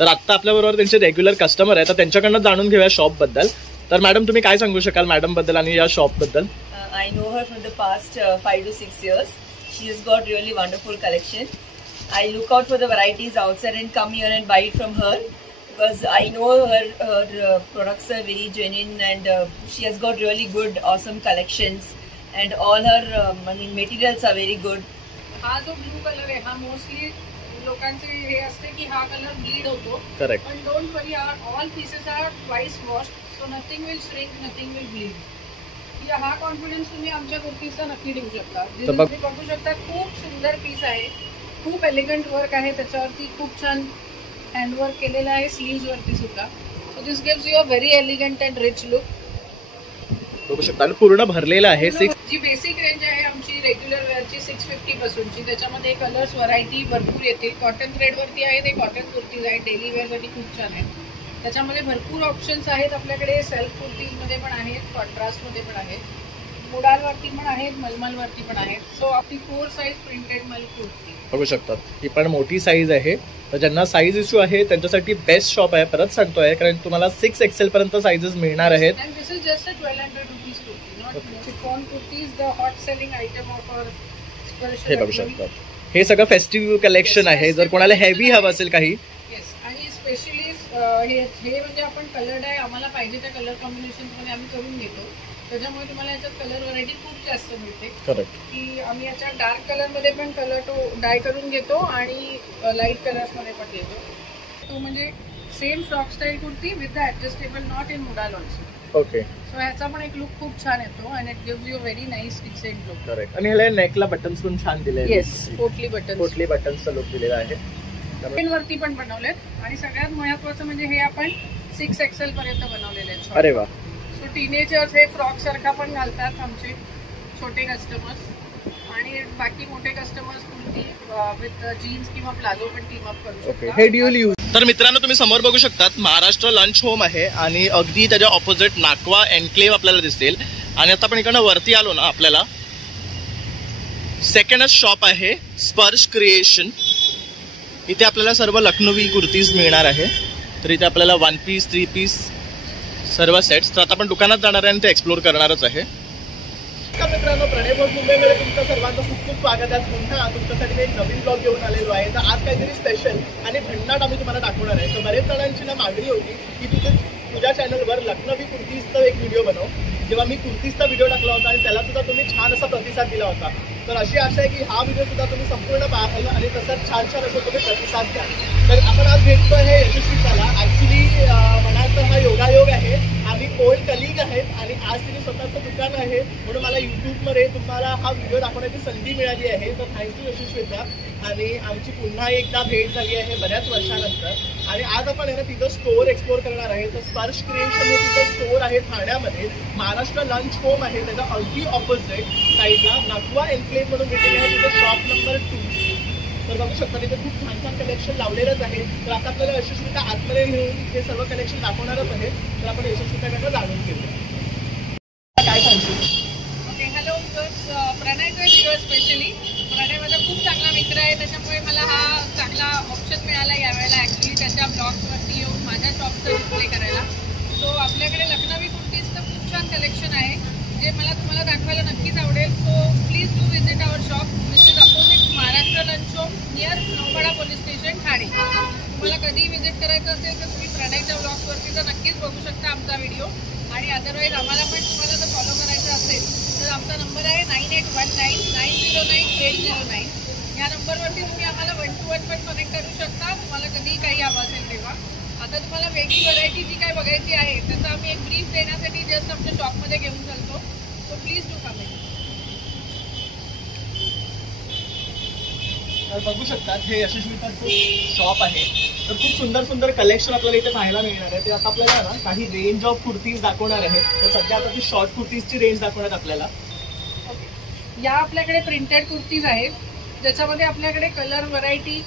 तर आता आपल्याबरोबर त्यांचे रेग्युलर कस्टमर आहे, तर त्यांच्याकडनं जाणून घेऊया शॉप बद्दल. तर मॅडम तुम्ही काय सांगू शकाल मॅडम बद्दल आणि या शॉप बद्दल? I know her from the past 5 to 6 years. She has got really wonderful collection. I look out for the varieties outside and come here and buy it from her because I know her products are very genuine and she has got really good, awesome collections and all her materials are very good. हा जो blue colour आहे हा mostly लोकांचे हे असते की हा colour bleed होतो. करेक्ट. पण don't worry, all pieces are twice washed, so nothing will shrink, nothing will bleed. हा कॉन्फिडन्स तुम्ही आमच्या कुर्तीचा नक्की देऊ शकता. तुम्ही बघू शकता खूप सुंदर पीस आहे, खूप एलिगंट वर्क आहे, त्याच्यावरती खूप छान हँडवर्क केलेलं आहे स्लीव्स वरती सुद्धा. So this gives you a very elegant and rich look. बघू शकता पूर्ण भरलेलं आहे. जी बेसिक रेंज आहे आमची रेग्युलर वेअरची 650 पासूनची, त्याच्यामध्ये कलर्स व्हरायटी भरपूर येतील. कॉटन थ्रेड वरती आहे, ते कॉटन कुर्तीज आहे, डेली वेअर साठी खूप छान आहे. त्याच्यामध्ये भरपूर ऑप्शन्स आहेत आपल्याकडे. सेल्फ कुर्तीजमध्ये पण आहेत, कॉन्ट्रास्टमध्ये पण आहेत, मुडालवरती पण आहेत, मलमलवरती पण आहेत. सो आपली 4 साईज प्रिंटेड मल कुर्ती बघू शकतात. ही पण मोठी साईज आहे, तर ज्यांना साईज इश्यू आहे त्यांच्यासाठी बेस्ट शॉप आहे. परत सांगतोय कारण तुम्हाला 6XL पर्यंत साईजेस मिळणार आहेत. And this is just a 1200 rupees kurti, not chiffon kurti is the hot selling item of our special. हे बघू शकतात, हे सगळं फेस्टिव्ह कलेक्शन आहे. जर कोणाला हेवी हवं असेल काही, येस, आणि स्पेशली हे म्हणजे आपण कलर डाय आम्हाला पाहिजे त्या कलर कॉम्बिनेशन मध्ये आम्ही करून घेतो. त्याच्यामुळे तुम्हाला याच्यात कलर व्हरायटी खूप जास्त मिळते. करेक्ट. की आम्ही याच्यात डार्क कलर मध्ये पण कलर तो डाय करून घेतो आणि लाईट कलर्स मध्ये पण घेतो. तो म्हणजे same frock style kurti with the adjustable knot in मुडाल ऑल्सो. ओके. सो ह्याचा पण एक लुक खूप छान येतो and it gives you a very nice decent look. Correct. आणि ह्याला नेकला बटन्स पण छान दिले. येस, पोटली बटन्सचा लुक दिलेला आहे. वरती पण बनवलेत आणि सगळ्यात महत्वाचं म्हणजे हे आपण 6XL पर्यंत बनवलेले आहेत. अरे वा. सो टीनेजर्स हे फ्रॉक सारखा पण घालतात आमचे छोटे कस्टमर्स, आणि बाकी मोठे कस्टमर्स कुर्ती विथ जीन्स किंवा प्लाझो पण टीम अप करू शकतात. हे ड्युअल यूज. तर मित्रांनो तुम्ही समोर बघू शकतात महाराष्ट्र लंच होम आहे आणि अगदी त्याच्या ऑपोजिट नाकवा एन्क्लेव्ह आपल्याला दिसेल. आणि आता आपण इकडनं वरती आलो ना, आपल्याला सेकंडच शॉप आहे स्पर्श क्रिएशन. इथे आपल्याला सर्व लखनवी कुर्तीज मिळणार आहे. तर इथे आपल्याला 1 पीस 3 पीस सर्व सेट्स. तर आता आपण दुकानात जाणार आहे आणि ते एक्सप्लोर करणारच आहे. मित्रांनो, प्रणय भोज मुंबईमध्ये तुमचं सर्वांचं खूप खूप स्वागत आहे. पुन्हा तुमच्यासाठी मी एक नवीन ब्लॉग घेऊन आलेलो आहे. तर आज काहीतरी स्पेशल आणि भन्नाट आम्ही तुम्हाला दाखवणार आहे. तर बरेच जणांची ना मागणी होती की तुझ्या चॅनलवर लखनवी कुर्तीजचा एक व्हिडिओ बनव. जेव्हा मी कुर्तीजचा व्हिडिओ टाकला होता आणि त्याला सुद्धा तुम्ही छान असा प्रतिसाद दिला होता. तर अशी आशा आहे की हा व्हिडिओ सुद्धा तुम्ही संपूर्ण पाहिला आणि तसंच छान छान असं तुम्ही प्रतिसाद द्या. तर आपण आज भेटतो आहे यशस्वीताला. ॲक्च्युली म्हणाल तर हा योगायोग आहे. आम्ही ओल्ड कलिग आहेत आणि आज तिने स्वतःचं दुकान आहे, म्हणून मला यूट्यूबमध्ये तुम्हाला हा व्हिडिओ दाखवण्याची संधी मिळाली आहे. तर थँक्यू यशस्वीता. आणि आमची पुन्हा एकदा भेट झाली आहे बऱ्याच वर्षानंतर. आणि आज आपण आहे ना तिथं स्टोअर एक्सप्लोर करणार आहे. तर स्पर्श क्रिएशन हे तिथं स्टोअर आहे ठाण्यामध्ये. महाराष्ट्र लंच होम आहे त्याच्या अगदी ऑपोजिट साईडला नाकवा एन्क्लेव्ह म्हणून भेटलेले आहे. तिथे शॉप नंबर 2. तर बघू शकता तिथे खूप छान छान कलेक्शन लावलेलंच आहे. तर आता आपल्याला यशस्वीता आतमध्ये घेऊन हे सर्व कलेक्शन दाखवणारच आहे. तर आपण यशस्वीताकडनं जाणून घेऊया. काय सांगतो? Okay, hello. प्रणयचा व्हिडिओ स्पेशली. प्रणय माझा खूप चांगला मित्र आहे, त्याच्यामुळे मला हा चांगला ऑप्शन मिळाला यावेळेला ॲक्च्युली त्याच्या ब्लॉग्सवरती येऊन माझ्या शॉपचा डिस्प्ले करायला. सो आपल्याकडे लखनवी कुर्तीजचं खूप छान कलेक्शन आहे जे मला तुम्हाला दाखवायला नक्कीच आवडेल. So please do visit our shop which is opposite Maharashtra lunch home near Naupada police station Thane. तुम्हाला कधी विजिट करायचं असेल तर तुम्ही प्रणयच्या ब्लॉग्सवरती तर नक्कीच बघू शकता आमचा व्हिडिओ. आणि अदरवाईज आम्हाला पण तुम्हाला जर फॉलो करायचं असेल तर आमचा नंबर आहे 9819909809. या नंबरवरती तुम्ही आम्हाला 1 to 1 पण कनेक्ट करू शकता तुम्हाला कधीही काही हवं असेल तेव्हा. आता तुम्हाला वेगळी व्हरायटी जी काही बघायची आहे त्याचा आम्ही एक ब्रीफ देण्यासाठी जस्ट आमच्या शॉपमध्ये घेऊन चालतो. So please do comment. तर बघू शकतात हे यशस्वीताचं शॉप आहे. तर खूप सुंदर सुंदर कलेक्शन आपल्याला इथे पाहायला मिळणार आहे. ते आता आपल्याला ना काही रेंज ऑफ कुर्तीज दाखवणार आहे. तर सध्या आता ती शॉर्ट कुर्तीजची रेंज दाखवण्यात आपल्याला. या आपल्याकडे प्रिंटेड कुर्तीज आहेत ज्याच्यामध्ये आपल्याकडे कलर व्हरायटी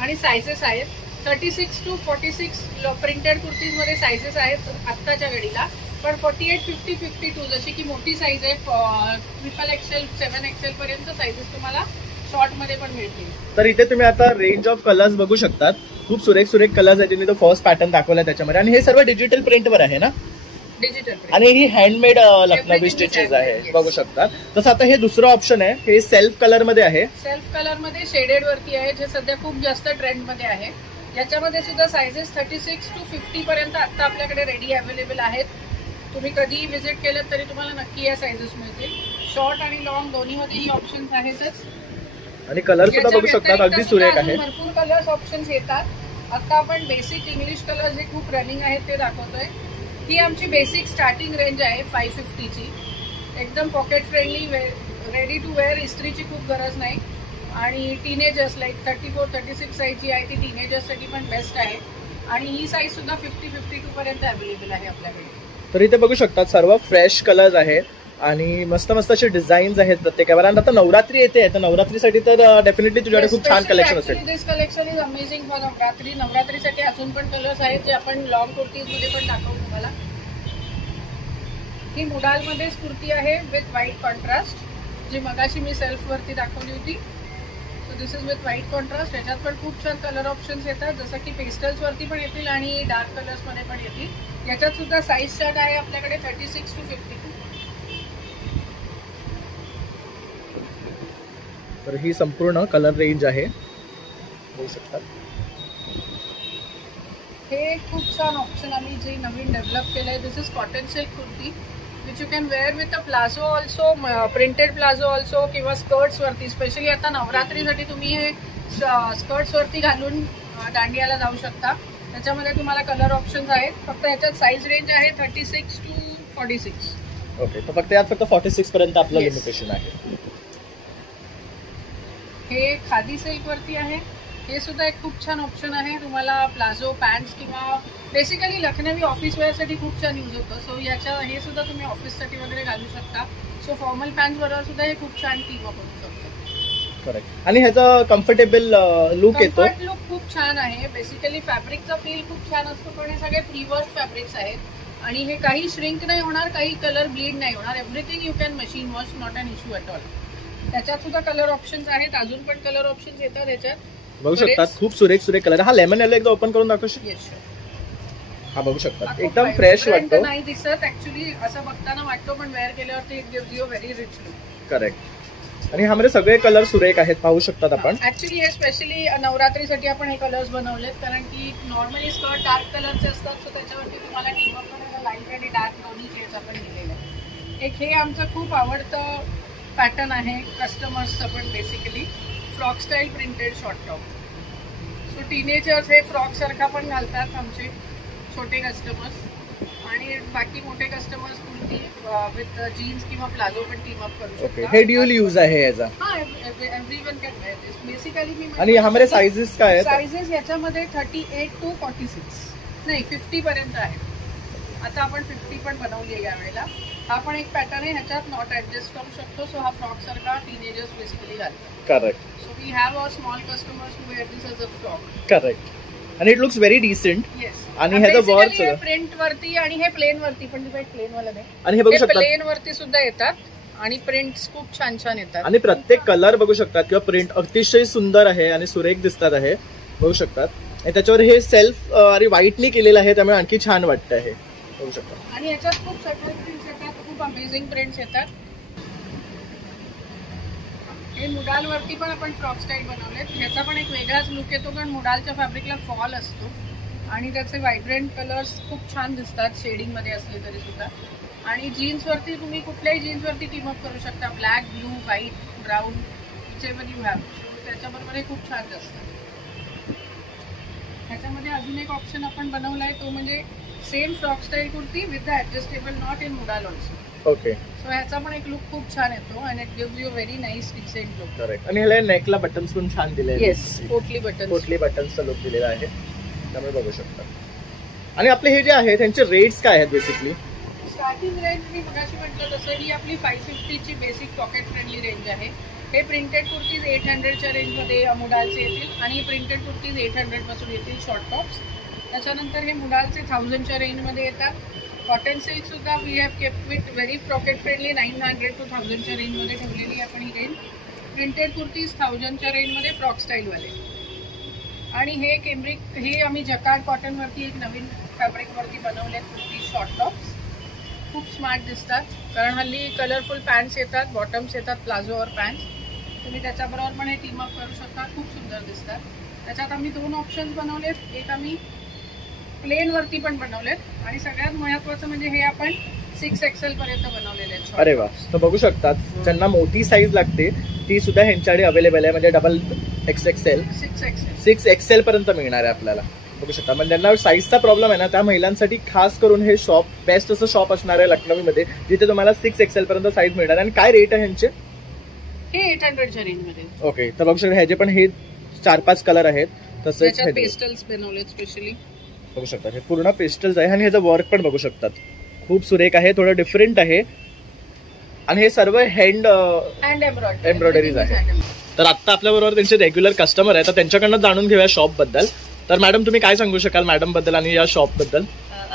आणि सायझेस आहेत. 36 to 46 प्रिंटेड कुर्तीजमध्ये सायझेस आहेत आत्ताच्या घडीला. पण 48, 50, 52 जशी की मोठी साईज आहे 3XL, 7XL पर्यंत साईजेस तुम्हाला शॉर्ट मध्ये पण मिळतील. तर इथे तुम्ही आता रेंज ऑफ कलर्स बघू शकतात. खूप सुरेख सुरेख कलर्स आहेत. तो फर्स्ट पॅटर्न दाखवला त्याच्यामध्ये आणि हे सर्व डिजिटल प्रिंटवर आहे ना. डिजिटल आणि ही हँडमेड लखनवी स्टिचेस आहे बघू शकता. तसं आता हे दुसरं ऑप्शन आहे, हे सेल्फ कलर मध्ये आहे. सेल्फ कलर मध्ये शेडेड वरती आहे, जे सध्या खूप जास्त ट्रेंड मध्ये आहे. याच्यामध्ये सुद्धा सायझेस 36 to 50 पर्यंत आता आपल्याकडे रेडी अवेलेबल आहेत. तुम्ही कधीही व्हिजिट केलं तरी तुम्हाला नक्की या सायझेस मिळतील. शॉर्ट आणि लॉंग दोन्हीमध्ये ही ऑप्शन्स आहेतच. आणि कलर सुद्धा बघू शकता अगदी सुरेख आहे. भरपूर कलर्स ऑप्शन्स येतात. आता आपण बेसिक इंग्लिश कलर जे खूप रनिंग आहेत ते दाखवतोय. ही आमची बेसिक स्टार्टिंग रेंज आहे 550 ची. एकदम pocket friendly, ready to wear, इस्त्रीची खूप गरज नाही. आणि टीनेजर्स लाईक 34-36 साईजची आहे ती टीनेजर्ससाठी पण बेस्ट आहे. आणि ही साईज सुद्धा 50-52 पर्यंत अवेलेबल आहे आपल्याकडे. तर इथे बघू शकतात सर्व फ्रेश कलर्स आहेत आणि मस्त मस्त असे डिझाईन्स आहेत प्रत्येकावर. आणि आता नवरात्री येते, तर नवरात्रीसाठी तर डेफिनेटली तुझ्याकडे खूप छान कलेक्शन असेल. This collection is amazing for Navratri. नवरात्रीसाठी अजून पण कलर्स आहेत जे आपण लॉंग कुर्तीज मध्ये पण दाखवू तुम्हाला. ही मुडाल मध्येच कुर्ती आहे विथ व्हाईट कॉन्ट्रास्ट, जी मगाशी मी सेल्फ वरती दाखवली होती. So this is with white contrast. याच्यात पण खूप छान कलर ऑप्शन्स येतात, जसं की पेस्टल्स वरती पण येतील आणि डार्क कलर्स मध्ये पण येतील. याच्यात सुद्धा साईज चार्ट आहे आपल्याकडे 36 to 52. तर ही संपूर्ण कलर रेंज आहे बघू शकतात. हे खूप छान ऑप्शन आम्ही जे नवीन डेव्हलप केलंय. This is cotton silk kurti which you can wear with a palazzo also, printed palazzo also, किंवा स्कर्ट्स वरती. स्पेशली आता नवरात्रीसाठी तुम्ही हे स्कर्ट्स वरती घालून दांडियाला जाऊ शकता. त्याच्यामध्ये तुम्हाला कलर ऑप्शन्स आहेत. फक्त याच्यात साईज रेंज आहे 36 to 46. ओके, तर फक्त यात फक्त 46 पर्यंत आपलं लिमिटेशन आहे. हे खादी सिल्क वरती आहे. हे सुद्धा एक खूप छान ऑप्शन आहे. तुम्हाला प्लाझो पॅन्ट्स किंवा बेसिकली लखनवी ऑफिस वेअरसाठी खूप छान यूज होतं. सो हे सुद्धा तुम्ही ऑफिससाठी वगैरे घालू शकता. सो फॉर्मल पॅन्ट्स बरोबर सुद्धा हे खूप छान टीम अप करू शकतो. करेक्ट. आणि ह्याचा कम्फर्टेबल लुक येतो. कम्फर्ट लुक खूप छान आहे. बेसिकली फॅब्रिकचा फील खूप छान असतो, पण हे सगळे प्रीवॉश फॅब्रिक्स आहेत. आणि हे काही श्रिंक नाही होणार, काही कलर ब्लीड नाही होणार. Everything you can machine wash, not an issue at all. त्याच्यात सुद्धा कलर ऑप्शन्स आहेत. अजून पण कलर ऑप्शन्स येतात याच्यात बघू शकतात. खूप सुरेख सुरेख कलर. हा लेमन येलो एकदा ओपन करून दाखवशील? येस. हा बघू शकतात एकदम फ्रेश वाटतो. नाही दिसत ऍक्च्युली, असं बघताना वाटतो, पण वेअर केल्यावरती it gives you very rich look. Correct. आणि ह्यामध्ये सगळे कलर सुरेख आहेत पाहू शकतात आपण. ऍक्च्युली हे स्पेशली नवरात्रीसाठी आपण हे कलर्स बनवलेत, कारण की नॉर्मली स्कर्ट डार्क कलरचे असतात. सो त्याच्यावरती तुम्हाला टीम अप करायला लाईट आणि डार्क दोन्ही शेड्स आपण दिलेले आहेत. एक हे आमचं खूप आवडतं पॅटर्न आहे कस्टमर्सचं पण, basically frock style printed short top. So teenagers हे फ्रॉक सारखा पण घालतात आमचे छोटे कस्टमर्स. आणि बाकी मोठे कस्टमर्स कुर्ती विथ जीन्स किंवा प्लाझो पण टीम अप करू शकतात. हे ड्युअल यूज आहे याचा. हा, everyone can wear this basically. मी आणि ह्यामध्ये साइजेस काय आहेत? साइजेस याच्यामध्ये 38 to 46 नाही 50 पर्यंत आहे. आता आपण 50 पण बनवली आहे यावेळेला. हा पण एक पॅटर्न आहे. ह्याच्यात नॉट ऍडजस्ट करू शकतो. सो हा फ्रॉक सारखा टीनेजर्स बेसिकली घालतात. Correct. So we have a small customers who wear this as a frock. Correct. आणि it looks very decent. Yes. आणि ह्याचं वर्क प्रिंट वरती आणि हे प्लेन वरती पण, प्लेन वाला नाही. आणि हे बघू शकता प्लेन वरती सुद्धा येतात आणि प्रिंट्स खूप छान छान येतात. आणि प्रत्येक कलर बघू शकतात किंवा प्रिंट अतिशय सुंदर आहे आणि सुरेख दिसतात आहे बघू शकतात. आणि त्याच्यावर हे सेल्फ आणि व्हाईटनी केलेलं आहे, त्यामुळे आणखी छान वाटतं आहे बघू शकता. आणि याच्यात खूप सटल प्रिंट्स येतात, खूप अमेझिंग प्रिंट्स येतात. हे मुडाल वरती पण आपण फ्रॉक स्टाईल बनवलेत. ह्याचा पण एक वेगळाच लुक येतो, कारण मुडालच्या फॅब्रिकला फॉल असतो आणि त्याचे व्हायब्रंट कलर्स खूप छान दिसतात शेडिंग मध्ये असले तरी सुद्धा. आणि जीन्स वरती तुम्ही कुठल्याही जीन्स वरती टीम अप करू शकता. Black, blue, white, brown, whichever you have. त्याच्याबरोबर हे खूप छान असतं. ह्याच्यामध्ये अजून एक ऑप्शन आपण बनवलाय, तो म्हणजे same frock style kurti with the adjustable knot in मुडाल ऑल्सो. ओके. सो ह्याचा पण एक लुक खूप छान येतो आणि it gives you very nice decent look. Correct. आणि ह्याला नेकला बटन्स पण छान दिले आहेत. येस, पोटली बटन्सचा लुक दिलेला आहे, त्यामुळे बघू शकता. आणि आपले हे जे आहे त्यांचे रेट्स काय आहेत? बेसिकली स्टार्टिंग रेंज मी मगाशी म्हटलं तसं ही आपली 550 ची बेसिक पॉकेट फ्रेंडली रेंज आहे. हे प्रिंटेड कुर्तीज 800च्या रेंजमध्ये मुडालचे येतील आणि प्रिंटेड कुर्तीज 800 पासून येतील शॉर्ट टॉप्स. त्याच्यानंतर हे मुडालचे 1000च्या रेंजमध्ये येतात. कॉटन सिल्क सुद्धा we have kept with very pocket friendly 900 to 1000च्या रेंजमध्ये ठेवलेली आपण ही रेंज. प्रिंटेड कुर्तीज 1000च्या रेंजमध्ये फ्रॉक स्टाईलवाले. आणि हे केम्ब्रिक हे आम्ही जकार्ड कॉटन वरती एक नवीन फॅब्रिक वरती बनवलेत कुर्ती शॉर्ट टॉप्स. खूप स्मार्ट दिसतात कारण हल्ली कलरफुल पॅन्ट्स येतात, बॉटम्स येतात, प्लाझोवर पॅन्ट्स. तुम्ही त्याच्याबरोबर पण हे टीम अप करू शकता, खूप सुंदर दिसतात. त्याच्यात आम्ही 2 ऑप्शन्स बनवलेत, एक आम्ही प्लेन वरती पण बनवलेत आणि सगळ्यात महत्त्वाचं म्हणजे हे आपण 6XL पर्यंत बनवलेले आहेत. अरे वा, तर बघू शकतात ज्यांना मोठी साईज लागते ती सुद्धा ह्यांच्याकडे अवेलेबल आहे, म्हणजे डबल XXL 6XL पर्यंत मिळणार आहे आपल्याला. बघू शकता, म्हणजे ज्यांना साईजचा प्रॉब्लेम आहे ना त्या महिलांसाठी खास करून हे शॉप बेस्ट असं शॉप असणार आहे लखनौमध्ये, जिथे तुम्हाला 6XL पर्यंत साईज मिळणार. आणि काय रेट आहे ह्यांचे? हे 800च्या रेंज मध्ये. ओके, तर बघू शकता ह्याचे पण हे 4-5 कलर आहेत. तसेच पेस्टल्स बनवलेत स्पेशली. बघू शकता हे पूर्ण पेस्टल्स आहे आणि ह्याचं वर्क पण बघू शकतात खूप सुरेख आहे, थोडं डिफरंट आहे आणि हे सर्व हँड एम्ब्रॉयडरीज आहे. तर आता आपल्याबरोबर त्यांचे रेग्युलर कस्टमर आहे, तर त्यांच्याकडनं जाणून घेऊया शॉप बद्दल. तर मॅडम तुम्ही काय सांगू शकाल मॅडम बद्दल आणि या शॉप बद्दल?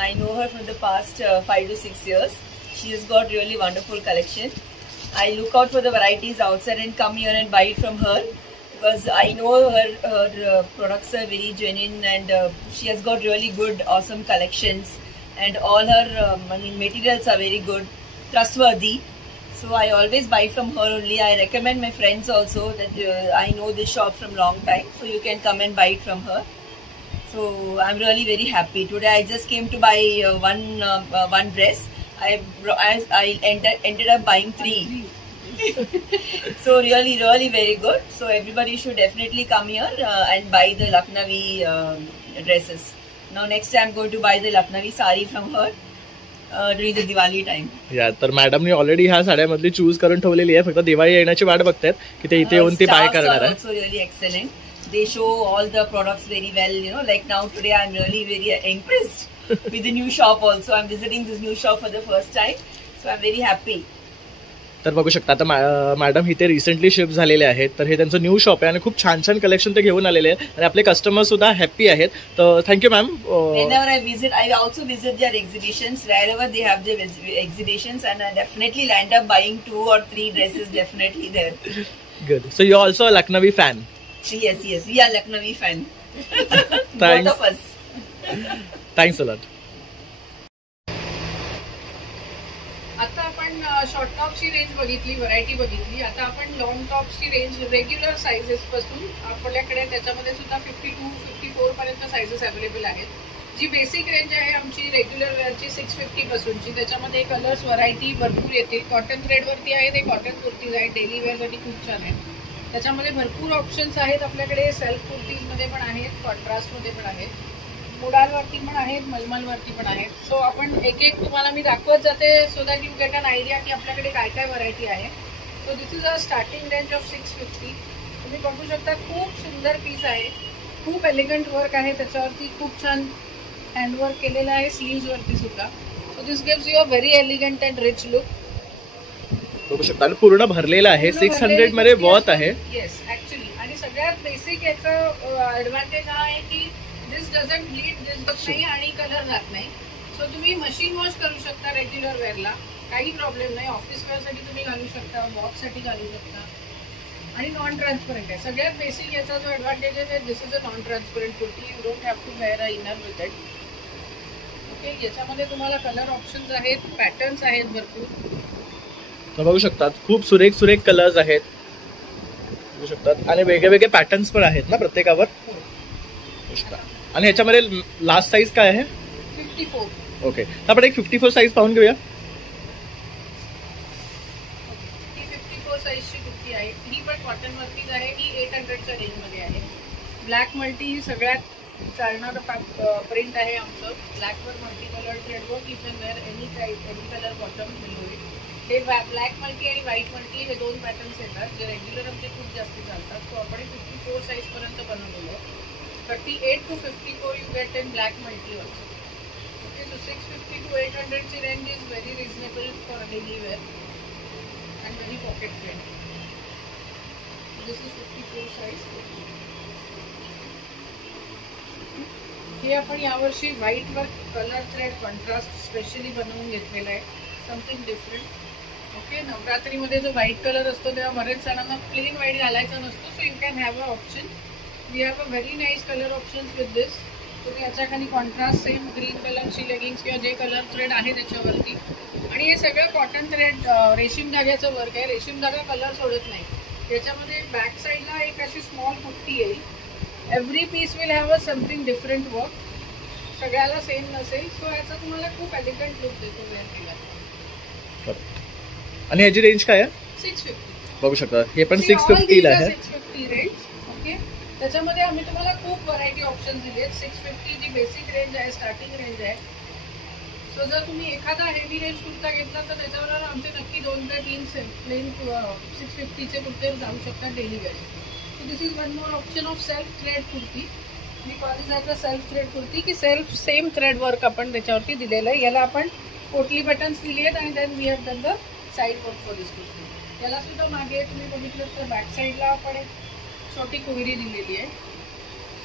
I know her from the past 5 to 6 years. She has got really wonderful collection. I look out for the varieties outside and come here and buy it from her because I know her products are very genuine and she has got really good, awesome collections and all her materials are very good, trustworthy. So I always buy from her only. I recommend my friends also that I know this shop from long time, so you can come and buy it from her. So I'm really very happy. Today I just came to buy one dress. I ended up buying 3. So really very good. So everybody should definitely come here and buy the Lucknowi dresses. Now next time I'm going to buy the Lucknowi sari from her during the Diwali time. या तर मॅडमनी already ह्या साड्यामधली choose करून ठेवलेली आहे, फक्त दिवाळी येण्याची वाट बघतायत की ते इथे येऊन ती बाय करणार आहे. Also really excellent. They show all the products very well, you know, like now today I'm really very impressed with the new shop also. I'm visiting this new shop for the first time, so I'm very happy. तर बघू शकता आता madam इथे recently shift झालेले आहेत, तर हे त्यांचं न्यू शॉप आहे आणि खूप छान छान कलेक्शन ते घेऊन आलेले आहेत आणि आपले कस्टमर सुद्धा हॅपी आहेत. तर thank you ma'am. Whenever I visit, I also visit their exhibitions wherever they have their exhibitions, and I definitely end up buying 2 or 3 dresses definitely there. Good. So you're also a Lucknowi fan? Yes, we are Lucknowi fan. Thanks. Both of us. Thanks a lot. आता आपण short टॉपची range बघितली, variety बघितली. आता आपण long टॉपची range regular sizes पासून आपल्याकडे त्याच्यामध्ये सुद्धा 52, 54 पर्यंत साइजेस अवेलेबल आहेत. जी बेसिक रेंज आहे आमची रेग्युलर वेअरची 650 पासूनची, त्याच्यामध्ये कलर्स व्हरायटी भरपूर येतील. कॉटन थ्रेड वरती आहे, ते कॉटन कुर्तीज आहेत, डेली वेअरसाठी खूप छान आहे. त्याच्यामध्ये भरपूर ऑप्शन्स आहेत आपल्याकडे. सेल्फ कुर्तीजमध्ये पण आहेत, कॉन्ट्रास्टमध्ये पण आहेत, मुडालवरती पण आहेत, मलमलवरती पण आहेत. सो आपण एक एक तुम्हाला मी दाखवत जाते so that you get an idea की आपल्याकडे काय काय व्हरायटी आहे. So this is a starting range of 650. तुम्ही बघू शकता खूप सुंदर पीस आहे, खूप एलिगंट वर्क आहे त्याच्यावरती, खूप छान हँडवर्क केलेलं आहे स्लीव्सवरती सुद्धा. So this gives you a very elegant and rich look. बघू शकता पूर्ण भरलेलं आहे, 600 मध्ये वर्थ आहे. Yes actually. आणि सगळ्यात बेसिक याचा ऍडव्हान्टेज हा आहे की दिस डझंट ब्लीड, दिस नाही आणि कलर जात नाही. सो तुम्ही मशीन वॉश करू शकता रेग्युलर वेअरला, काही प्रॉब्लेम नाही. ऑफिस वेअरसाठी तुम्ही घालू शकता, बॉक्ससाठी घालू शकता आणि नॉन ट्रान्सपरंट आहे. सगळ्यात बेसिक याचा जो ऍडव्हान्टेज आहे this is a non transparent kurti. You don't have to wear a inner with it. Okay, याच्यामध्ये तुम्हाला कलर ऑप्शन्स आहेत, पॅटर्न्स आहेत भरपूर. तर बघू शकतात खूप सुरेख कलर्स आहेत, बघू शकतात आणि वेगळे पॅटर्न्स पण आहेत ना प्रत्येकावर. आणि ह्याच्यामध्ये लास्ट साईज काय आहे? 54. ओके, तर आपण एक 54 साईज पाहून घेऊया. ही 54 साईजची कुर्ती आहे, ही पण कॉटन वरतीच आहे. ही 800च्या रेंजमध्ये आहे. ब्लॅक मल्टी सगळ्यात चालणारं प्रिंट आहे आमचं. ब्लॅकवर multi colour threadwork, you can wear any type, any colour bottom below it. हे ब्लॅक मल्टी आणि व्हाईट मल्टी हे 2 पॅटर्न्स येतात जे रेग्युलर आमचे खूप जास्त चालतात. सो आपण 54 साईजपर्यंत बनवलेलं आहे. 38 to 54 you get in black multi also. Okay, so 650 to 800 ची range is very reasonable for daily wear and very pocket friendly. This is 54 size. हे आपण यावर्षी व्हाईट वर कलर थ्रेड कॉन्ट्रास्ट स्पेशली बनवून घेतलेलं आहे, समथिंग डिफरंट. ओके, नवरात्रीमध्ये जो व्हाईट कलर असतो तेव्हा बरेच जणांना प्लेन व्हाईट घालायचा नसतो, so you can have a option we have a very nice colour options with this. तुम्ही याच्या खाली कॉन्ट्रास्ट सेम ग्रीन कलरची लेगिंग्स किंवा जे कलर थ्रेड आहे त्याच्यावरती. आणि हे सगळं कॉटन थ्रेड रेशीम धाग्याचं वर्क आहे. रेशीम धागा कलर सोडत नाही. याच्यामध्ये बॅक साईडला एक अशी स्मॉल पुट्टी येईल. Every piece will have a something different work. सगळ्याला सेम नसेल. सो याचा तुम्हाला खूप एलिगंट लुक देतो वेअर केला. आणि याची रेंज काय आहे? 650. बघू शकता हे पण 650 ला आहे. 650 रेंज. ओके. त्याच्यामध्ये आम्ही तुम्हाला खूप व्हरायटी ऑप्शन दिलेत. 650 जी बेसिक रेंज आहे, स्टार्टिंग रेंज आहे. सो जर तुम्ही एखादा हेवी रेंज कुर्ता घेतला तर त्याच्यावर आमचे नक्की 2 ते 3 प्लेन 650चे कुर्ते जाऊ शकतात daily wear. So this is one more option of self thread kurti. मी call is a self thread kurti की सेल्फ सेम थ्रेड वर्क आपण त्याच्यावरती दिलेलं आहे. याला आपण पोटली बटन्स दिली आहेत आणि then we have done the side work for this kurti. याला सुद्धा मागे तुम्ही बघितलं तर बॅक साईडला आपण एक छोटी कोहरी दिलेली आहे.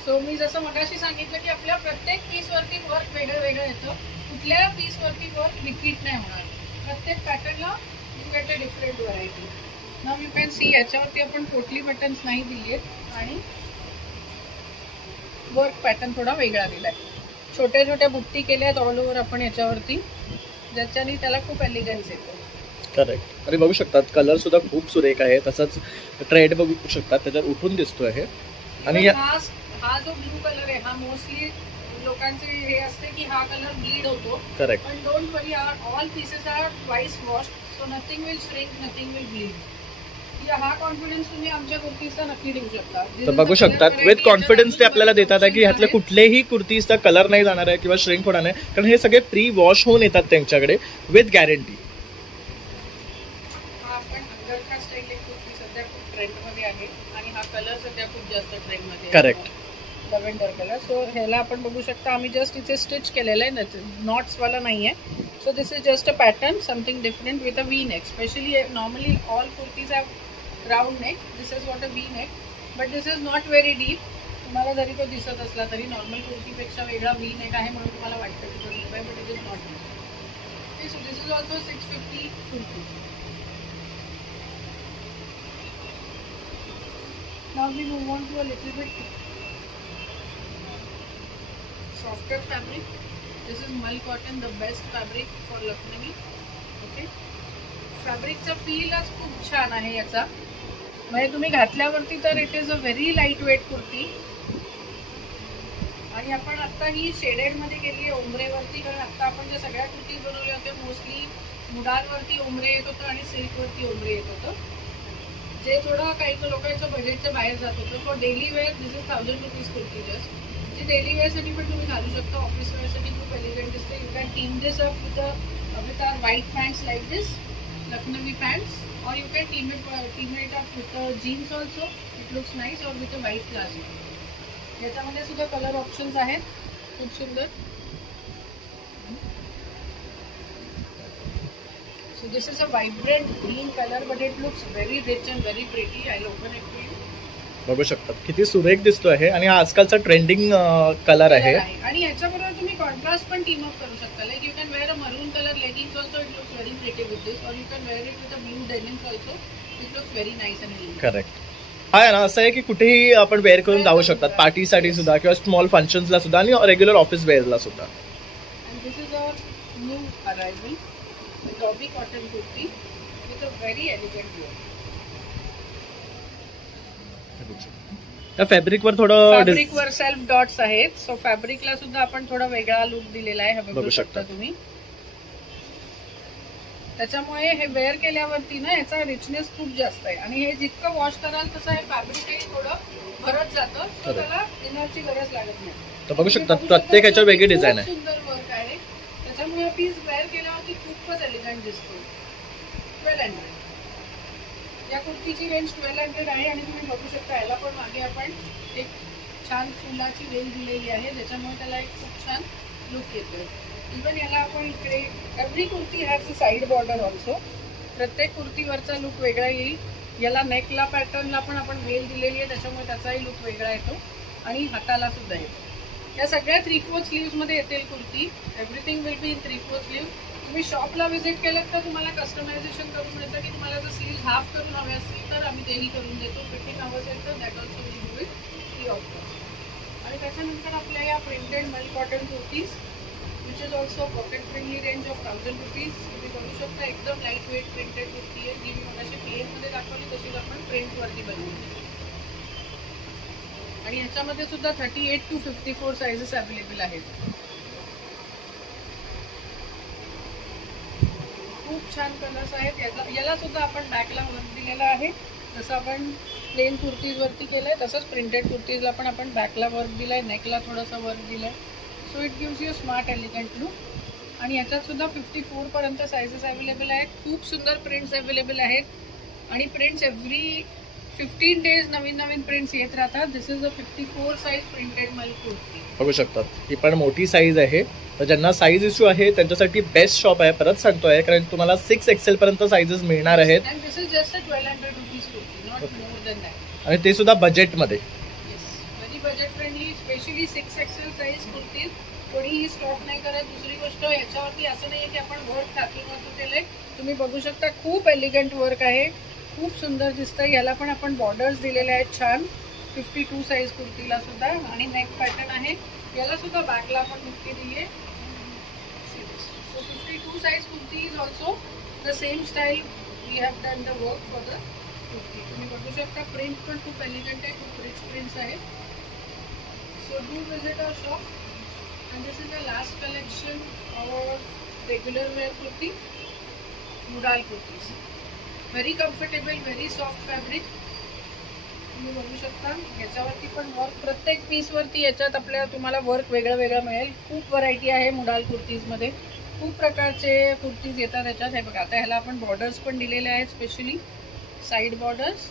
सो मी जसं मगाशी सांगितलं की आपल्या प्रत्येक पीसवरती वर्क वेगळं वेगळं येतं. कुठल्या पीसवरती वर्क रिपीट नाही होणार. प्रत्येक पॅटर्नला you get a different variety. Now you can see याच्यावरती आपण पोटली बटन्स नाही दिली आहेत आणि वर्क पॅटर्न थोडा वेगळा दिलाय. छोट्या छोट्या बुट्टी केल्या आहेत ऑल ओव्हर आपण याच्यावरती, ज्याच्याने त्याला खूप एलिगन्स येतो. करेक्ट. आणि बघू शकतात कलर सुद्धा खूप सुरेख आहे. तसंच ट्रेड बघू शकतात त्याच्यात उठून दिसतो आहे. आणि हा जो ब्लू कलर आहे हा मोस्टली लोकांचे हे असते की हा कलर ब्लीड होतो. करेक्ट. पण don't worry all pieces are twice washed. So nothing will shrink, nothing will bleed. हा कॉन्फिडन्स तुम्ही आमच्या कुर्तीजचा नक्की देऊ शकता. तर बघू शकतात विथ कॉन्फिडन्स ते आपल्याला देतात आहे की ह्यातले कुठलेही कुर्तीजचा कलर नाही जाणार आहे किंवा श्रिंक होणार नाही. कारण हे सगळे प्री वॉश होऊन येतात त्यांच्याकडे विथ गॅरंटी. हा आपण अंगरखा स्टाईल एक कुर्ती सध्या खूप ट्रेंडमध्ये आहे आणि हा कलर सध्या खूप जास्त ट्रेंडमध्ये. करेक्ट. Lavender colour. सो ह्याला आपण बघू शकता आम्ही जस्ट इथे स्टिच केलेलं आहे, नॉट्सवाला नाही आहे. So this is just a pattern something different with a V neck. Specially normally all kurtis have round neck. This is what a V neck but this is not very deep. तुम्हाला जरी तो दिसत असला तरी नॉर्मल कुर्तीपेक्षा वेगळा V neck आहे म्हणून तुम्हाला वाटतं की तो डीप आहे, but it is not deep. So this is also 650 kurti. Now we move on to a little bit softer fabric. This is Mal cotton, the best fabric for Lucknowi. Okay. फॅब्रिकचा फीलच खूप छान आहे याचा. म्हणजे तुम्ही घातल्यावरती तर it is a very light weight kurti. आणि आपण आता ही शेडेड मध्ये केली आहे ओमरेवरती. कारण आता आपण ज्या सगळ्या कुर्ती बनवल्या होत्या मोस्टली मुडांवरती ओमरे येत होतं आणि सिल्कवरती ओमरे येत होतं, जे थोडं काही लोकांच्या बजेटच्या बाहेर जात होतं. For daily wear this is 1000 rupees kurti. Just जी डेली वेअरसाठी पण तुम्ही घालू शकता. ऑफिस वेअरसाठी खूप एलिगंट दिसते. You can team this up with our white pants like this Lucknowi pants, or you can team it up with jeans also. It looks nice, or with a white plazo. याच्यामध्ये सुद्धा colour options आहेत खूप सुंदर. So this is a vibrant green color, but it looks very rich and very pretty. I'll open it for you. बघू शकतात किती सुरेख दिसतो आहे आणि हा आजकालचा ट्रेंडिंग कलर आहे. आणि याच्याबरोबर तुम्ही कॉन्ट्रास्ट पण टीम अप करू शकता. Like you can wear a maroon colour leggings also. It looks very pretty with this. और you can wear it with a blue denims also. It looks very nice and elegant. Correct. हा आहे ना असं आहे की कुठेही आपण wear करून जाऊ शकतात. पार्टीसाठी सुद्धा किंवा स्मॉल फंक्शन्सला सुद्धा आणि रेग्युलर ऑफिस वेअरला सुद्धा. And this is our new arrival dobby cotton kurti with a very elegant look. त्या फॅब्रिकवर थोडं फॅब्रिकवर सेल्फ डॉट्स आहेत. सो फॅब्रिकला सुद्धा आपण थोडा वेगळा लुक दिलेला आहे. बघू शकता तुम्ही. त्याच्यामुळे हे वेअर केल्यावरती ना याचा रिचनेस खूप जास्त आहे. आणि हे जितकं वॉश कराल तसं हे फॅब्रिकही थोडं भरत जातं. सो त्याला इनरची गरज लागत नाही. तर बघू शकता प्रत्येक याच्यावर वेगळी डिझाईन आहे. सुंदर वर्क आहे. त्याच्यामुळे हा पीस वेअर केल्यावरती खूपच एलिगंट दिसतो. 1200. या कुर्तीची रेंज 1200 आहे. आणि तुम्ही बघू शकता याला पण मागे आपण एक छान फुलाची वेल दिलेली आहे, ज्याच्यामुळे त्याला एक खूप छान लुक येतोय. इवन याला आपण इकडे every kurti has a side border also. प्रत्येक कुर्तीवरचा लुक वेगळा येईल. याला नेकला पॅटर्नला पण आपण वेल दिलेली आहे, त्याच्यामुळे त्याचाही लुक वेगळा येतो. आणि हाताला सुद्धा येतो. या सगळ्या 3/4 स्लीव्स मध्ये येतील kurti. Everything will be in 3/4 slew. तुम्ही शॉपला व्हिजिट केलं तर तुम्हाला कस्टमायझेशन करून मिळतं की तुम्हाला जर स्लीव हाफ करून हवे असतील तर आम्ही तेही करून देतो. फिटिंग हवं असेल तर that also will do it. Of course. आणि त्याच्यानंतर आपल्या या प्रिंटेड मल cotton kurtis which is also pocket friendly range of 1000 rupees. तुम्ही बघू शकता एकदम लाईट वेट प्रिंटेड कुर्ती आहे, जी मी मगाशी प्लेनमध्ये दाखवली तशीच आपण प्रिंटवरती बनवली. आणि ह्याच्यामध्ये सुद्धा 38 to 54 साइजेस अवेलेबल आहेत. खूप छान कलर्स आहेत. याला सुद्धा आपण बॅकला वर्क दिलेला आहे. जसं आपण प्लेन कुर्तीजवरती केलंय तसंच प्रिंटेड कुर्तीजला पण आपण बॅकला वर्क दिलाय, नेकला थोडासा वर्क दिलाय. So it gives you smart elegant look. आणि याच्यात सुद्धा 54 पर्यंत साइजेस अवेलेबल आहेत. खूप सुंदर प्रिंट्स अवेलेबल आहेत. आणि प्रिंट्स एव्हरी 15 डेज नवीन नवीन प्रिंट्स येत राहतात. दिस इज अ 54 साइज प्रिंटेड मल कुर्ती. बघू शकतात ही पण मोठी साईज आहे. तर ज्यांना साईज इश्यू आहे त्यांच्यासाठी बेस्ट शॉप आहे. परत सांगतोय कारण तुम्हाला 6XL पर्यंत साइजेस मिळणार आहेत. And this is just a 1200 rupees kurti, not more than that. आणि ते सुद्धा बजेटमध्ये. Yes, very budget friendly, especially 6XL size kurtis कोणीही स्टॉक नाही करत. दुसरी गोष्ट याच्यावरती असं नाहीये की आपण वर्क खाकीवरती केलंय. तुम्ही बघू शकता खूप एलिगंट वर्क आहे, खूप सुंदर दिसतं. याला पण आपण बॉर्डर्स दिलेले आहेत छान. 52 साइज कुर्तीला सुद्धा. आणि नेक पॅटर्न आहे. याला सुद्धा बॅकला पण मुक्ती दिली आहे. So 52 size kurti is also the same style. We have done the work for the kurti. तुम्ही बघू शकता प्रिंट पण खूप एलिगंट आहे, खूप रिच प्रिंट्स आहेत. So do visit our shop. And this is the last collection of regular wear kurti, modal kurtis. Very comfortable, very soft fabric. तुम्ही बघू शकता याच्यावरती पण वर्क प्रत्येक पीस वरती याच्यात आपल्याला तुम्हाला वर्क वेगळं वेगळं मिळेल. खूप व्हरायटी आहे मोडाल कुर्तीज मध्ये. खूप प्रकारचे कुर्तीज येतात याच्यात. हे बघा आता ह्याला आपण बॉर्डर्स पण दिलेले आहेत, स्पेशली साइड बॉर्डर्स.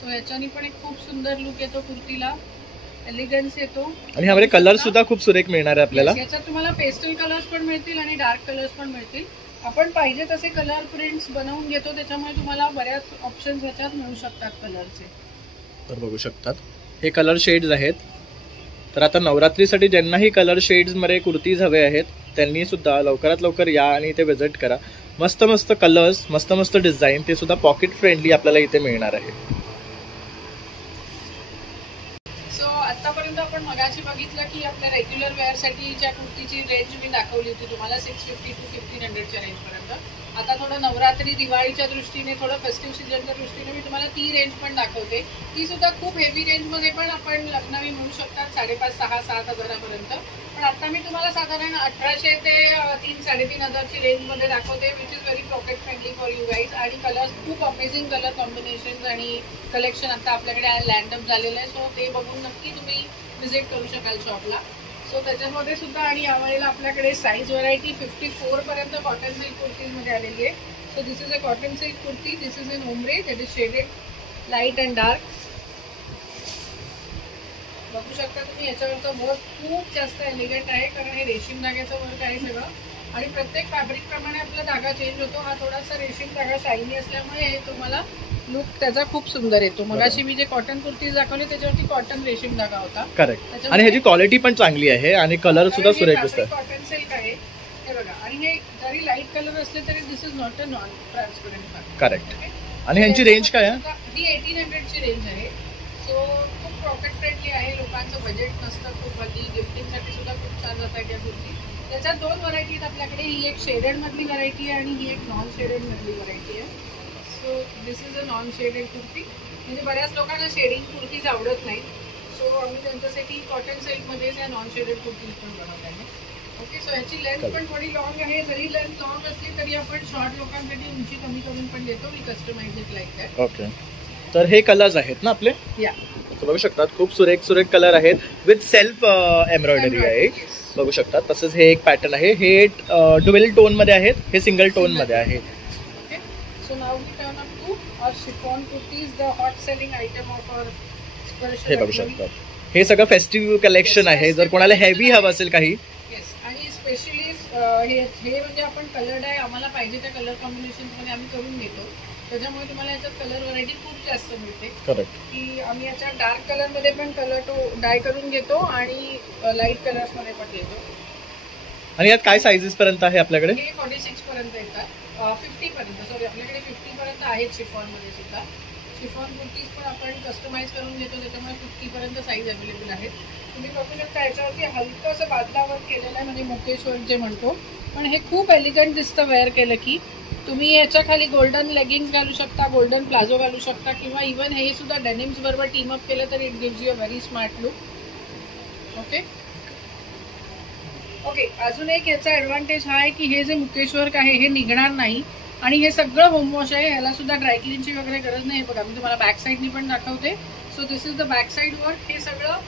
सो याच्यानी पण एक खूप सुंदर लुक येतो कुर्तीला, एलिगन्स येतो. आणि ह्यामध्ये कलर सुद्धा खूप सुरेख मिळणार आहे आपल्याला. याच्यात तुम्हाला पेस्टल कलर्स पण मिळतील आणि डार्क कलर्स पण मिळतील. आपण पाहिजे तसे कलर प्रिंट्स बनवून घेतो, त्याच्यामुळे तुम्हाला बऱ्याच ऑप्शन्स याच्यात मिळू शकतात कलरचे. तर बघू शकतात हे कलर शेड्स आहेत. तर आता नवरात्रीसाठी ज्यांनाही कलर शेड्स मध्ये कुर्तीज हवे आहेत त्यांनी सुद्धा लवकरात लवकर या आणि इथे विजिट करा. मस्त मस्त कलर्स, मस्त मस्त डिझाईन, ते सुद्धा पॉकेट फ्रेंडली आपल्याला इथे मिळणार आहे. सो आतापर्यंत आपण मगाशी बघितलं की आपल्या रेग्युलर वेअरसाठीच्या कुर्तीची रेंज मी दाखवली होती तुम्हाला 650 to 1500च्या रेंजपर्यंत. आता थोडं नवरात्री दिवाळीच्या दृष्टीने, थोडं फेस्टिव्ह सीजनच्या दृष्टीने मी तुम्हाला ती रेंज पण दाखवते. ती सुद्धा खूप हेवी रेंजमध्ये पण आपण लखनवी मिळू शकतात 5,500, 6,000, 7,000पर्यंत. पण आता मी तुम्हाला साधारण 1800 ते 3,000-3,500ची रेंजमध्ये दाखवते, which is very pocket friendly for you guys. आणि कलर्स खूप अमेझिंग कलर कॉम्बिनेशन आणि कलेक्शन आता आपल्याकडे लँडअप झालेलं आहे. सो ते बघून नक्की तुम्ही व्हिजिट करू शकाल शॉपला. सो त्याच्यामध्ये सुद्धा आणि यावेळेला आपल्याकडे साईज व्हरायटी 54 पर्यंत कॉटन सिल्क कुर्तीजमध्ये आलेली आहे. So this is a cotton silk kurti. This is in ombre, that is shaded light and dark. बघू शकता तुम्ही याच्यावरचं वर्क खूप जास्त एलिगंट आहे, कारण हे रेशीम धाग्याचं वर्क आहे सगळं. आणि प्रत्येक फॅब्रिक प्रमाणे आपला धागा चेंज होतो. हा थोडासा रेशीम धागा शायनी असल्यामुळे हे तुम्हाला लुक त्याचा खूप सुंदर येतो. मगाशी मी जे कॉटन कुर्ती दाखवली त्याच्यावरती कॉटन रेशीम धागा होता. करेक्ट. आणि ह्याची क्वालिटी पण चांगली आहे आणि कलर सुद्धा सुरेख दिसतात. कॉटन सिल्क आहे हे बघा. आणि हे जरी लाईट कलर असले तरी this is not a non transparent fabric. Correct. आणि ह्यांची रेंज काय आहे? ही 1800ची रेंज आहे. सो खूप पॉकेट फ्रेंडली आहे. लोकांचं बजेट नसतं खूप, हल्ली गिफ्टिंगसाठी सुद्धा खूप छान जातात या कुर्ती. त्याच्यात 2 व्हरायटी आहेत आपल्याकडे. ही एक शेडेड मधली व्हरायटी आहे आणि ही एक नॉन शेडेड मधली व्हरायटी आहे. So this is a non shaded kurti. म्हणजे बऱ्याच लोकांना शेडिंग कुर्तीज आवडत नाही. सो आम्ही त्यांच्यासाठी कॉटन सिल्कमध्ये त्या नॉन शेडेड कुर्तीज पण बनवत आहे. ओके. सो ह्याची लेंथ पण थोडी लॉंग आहे. जरी लेंथ लॉंग असली तरी आपण शॉर्ट लोकांसाठी उंची कमी करून पण देतो. We customize it like that. Okay. तर हे कलर्स आहेत ना आपले? या बघू शकतात खूप सुरेख सुरेख कलर आहेत विथ सेल्फ एम्ब्रॉयडरी आहे. बघू शकतात. तसंच हे एक पॅटर्न आहे. हे ड्युअल टोन मध्ये आहेत, हे सिंगल टोन मध्ये आहे. So now we turn up to our chiffon kurtis, the hot selling item of our Sparsh. हे बघू शकतात. हे सगळं फेस्टिव्ह कलेक्शन आहे. जर कोणाला हेवी हवं असेल काही. येस. आणि स्पेशली हे म्हणजे आपण कलर्ड आहे, आम्हाला पाहिजे त्या कलर कॉम्बिनेशन मध्ये आम्ही करून देतो. त्याच्यामुळे तुम्हाला याच्यात कलर व्हरायटी खूप जास्त मिळते. करेक्ट. की आम्ही याच्यात डार्क कलर मध्ये पण कलर तो डाय करून घेतो आणि लाईट कलर्स मध्ये पण देतो. आणि यात काय साइजेस पर्यंत आहे आपल्याकडे? हे 46 पर्यंत येतात. 50 पर्यंत, सॉरी आपल्याकडे 50 पर्यंत आहेत शिफॉन मध्ये सुद्धा. शिफॉन कुर्तीज पण आपण कस्टमाइज करून देतो, त्याच्यामुळे 50 पर्यंत साईज अवेलेबल आहेत. तुम्ही बघू शकता याच्यावरती हलकंसं बादलावर केलेलं आहे, म्हणजे मुकेश वर्क जे म्हणतो, पण हे खूप एलिगंट दिसतं वेअर केलं की. तुम्ही याच्या खाली गोल्डन लेगिंग्स घालू शकता, गोल्डन प्लाझो घालू शकता, किंवा इवन हे सुद्धा डेनिम्स बरोबर टीम अप केलं तर it gives you a very smart look. Okay okay अजून एक याचा ॲडव्हान्टेज हा आहे की हे जे मुकेश वर्क आहे हे निघणार नाही, आणि हे सगळं होमवॉश आहे, ह्याला सुद्धा ड्रायक्लीनची वगैरे गरज नाही. बघा मी तुम्हाला बॅक साईडनी पण दाखवते. So this is the back side work. हे सगळं